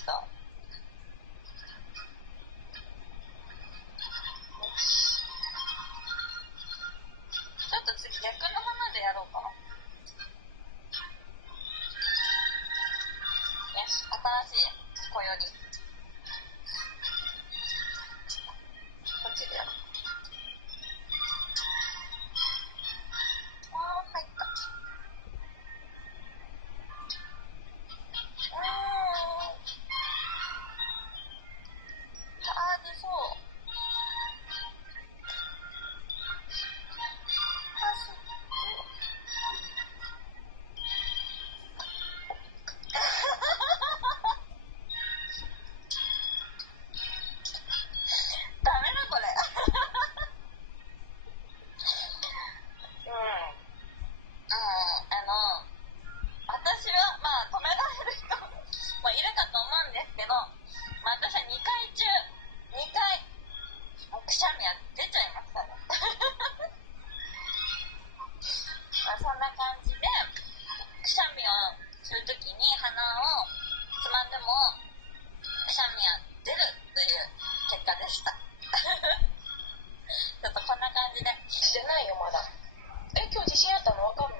した。よし。ちょっと次逆の花でやろうかな。よし、新しい小より。こっちでやろう。あー、入った。出そう。ダメだこれ。私はまあ止められる人もいるかと思うんですけど、まあ、私は2回中2回くしゃみは出ちゃいましたね。まあそんな感じでくしゃみをするときに鼻をつまんでもくしゃみは出るという結果でした。ちょっとこんな感じで。出ないよまだ。今日地震あったの分かんない。